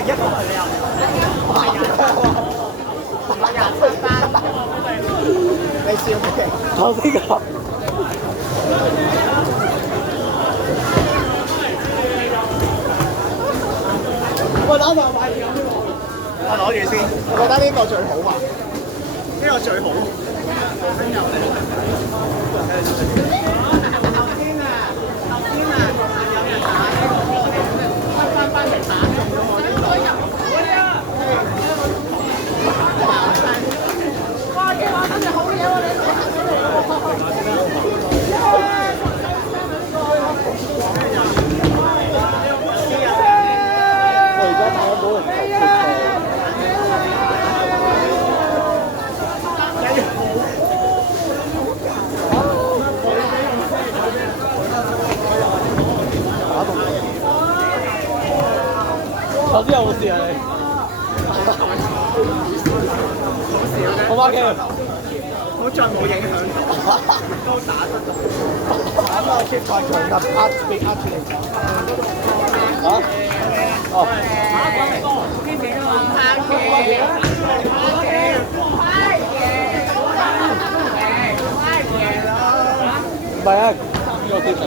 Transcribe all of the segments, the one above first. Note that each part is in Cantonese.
一個你又你笑咩？頭先個我打算買嘢飲呢個，我攞住先。我覺得呢個最好啊，呢個最好。頭先啊，有人打呢個，翻嚟打咗我呢個。哇！嘅話真係好嘢喎，你我而家睇到冇人投票。頭先有冇事啊你？好嗎 K？好在冇影響到，都打得到。咁我 keep 在場入俾壓住嚟講。啊？哦。邊邊啊嘛？唔係啊，呢個機場。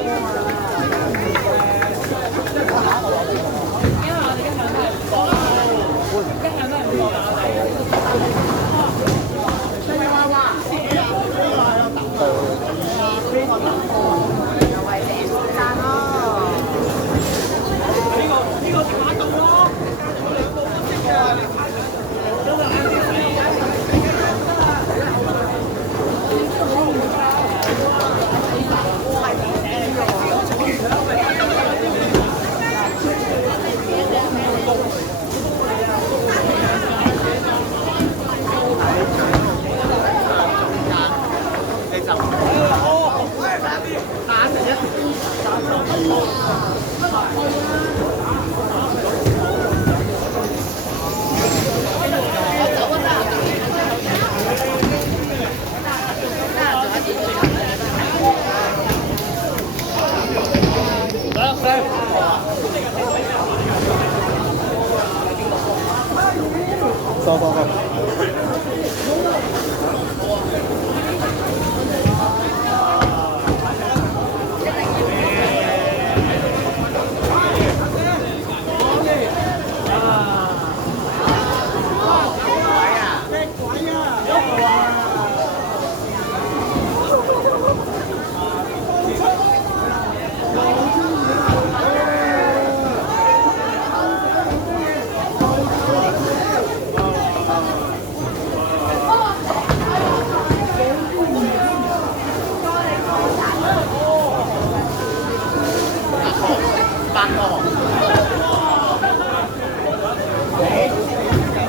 走。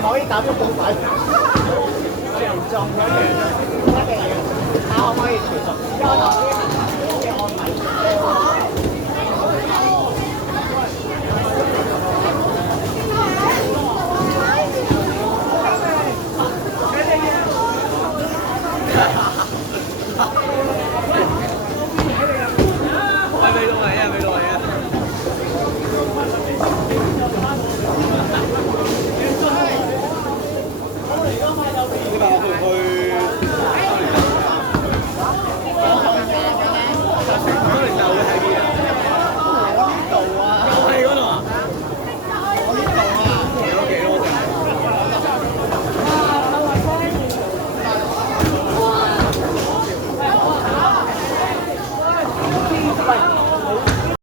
可以打足半塊，我又唔中，一樣，可唔可以全熟？